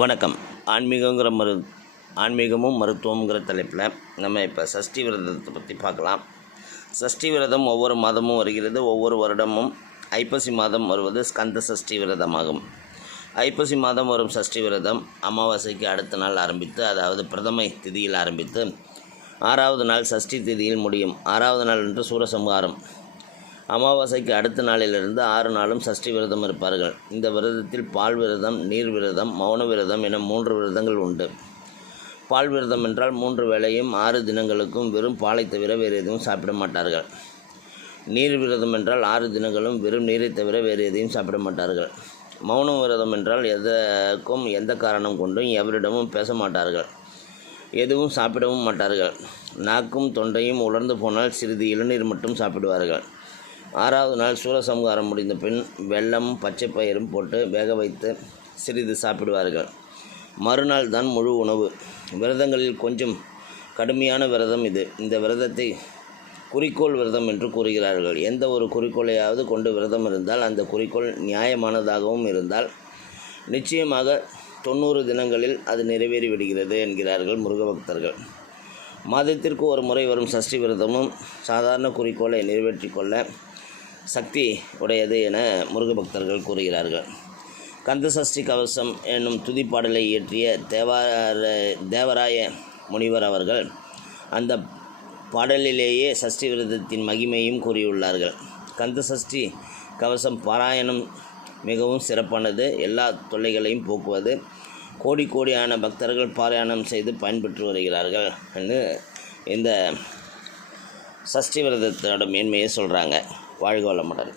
வணக்கம். ஆன்மீகங்கிற மரு ஆன்மீகமும் மருத்துவங்கிற தலைப்பில் நம்ம இப்போ சஷ்டி விரதத்தை பற்றி பார்க்கலாம். சஷ்டி விரதம் ஒவ்வொரு மாதமும் வருகிறது. ஒவ்வொரு வருடமும் ஐப்பசி மாதம் வருவது ஸ்கந்த சஷ்டி விரதமாகும். ஐப்பசி மாதம் வரும் சஷ்டி விரதம் அமாவாசைக்கு அடுத்த நாள் ஆரம்பித்து அதாவது பிரதமை திதியில் ஆரம்பித்து ஆறாவது நாள் சஷ்டி திதியில் முடியும். ஆறாவது நாள் என்று சூரசம்ஹாரம். அமாவாசைக்கு அடுத்த நாளிலிருந்து ஆறு நாளும் சஷ்டி விரதம் இருப்பார்கள். இந்த விரதத்தில் பால் விரதம் நீர் விரதம் மௌன விரதம் என மூன்று விரதங்கள் உண்டு. பால் விரதம் என்றால் மூன்று வேளையும் ஆறு தினங்களுக்கும் வெறும் பாலை தவிர வேறு எதுவும் சாப்பிட மாட்டார்கள். நீர் விரதம் என்றால் ஆறு தினங்களும் வெறும் நீரை தவிர வேறு எதையும் சாப்பிட மாட்டார்கள். மௌன விரதம் என்றால் எதற்கும் எந்த காரணம் கொண்டும் எவரிடமும் பேச மாட்டார்கள். எதுவும் சாப்பிடவும் மாட்டார்கள். நாக்கும் தொண்டையும் உலர்ந்து போனால் சிறிது இளநீர் மட்டும் சாப்பிடுவார்கள். ஆறாவது நாள் சூரசம்ஹாரம் முடிந்த பின் வெள்ளமும் பச்சை பயிரும் போட்டு வேக வைத்து சிறிது சாப்பிடுவார்கள். மறுநாள் தான் முழு உணவு. விரதங்களில் கொஞ்சம் கடுமையான விரதம் இது. இந்த விரதத்தை குறிக்கோள் விரதம் என்று கூறுகிறார்கள். எந்த ஒரு குறிக்கோளையாவது கொண்டு விரதம் இருந்தால் அந்த குறிக்கோள் நியாயமானதாகவும் இருந்தால் நிச்சயமாக தொண்ணூறு தினங்களில் அது நிறைவேறி விடுகிறது என்கிறார்கள் முருகபக்தர்கள். மாதத்திற்கு ஒரு முறை வரும் சஷ்டி விரதமும் சாதாரண குறிக்கோளை நிறைவேற்றி கொள்ள சக்தி உடையது என முருக பக்தர்கள் கூறுகிறார்கள். கந்த சஷ்டி கவசம் என்னும் துதிப்பாடலை இயற்றிய தேவார தேவராய முனிவர் அவர்கள் அந்த பாடலிலேயே சஷ்டி விரதத்தின் மகிமையும் கூறியுள்ளார்கள். கந்த சஷ்டி கவசம் பாராயணம் மிகவும் சிறப்பானது. எல்லா தொல்லைகளையும் போக்குவது கோடி கோடியான பக்தர்கள் பாராயணம் செய்து பயன்பெற்று வருகிறார்கள் என்று இந்த சஷ்டி விரதத்தோட மேன்மையை சொல்கிறாங்க வாழ்க வளமுடன்.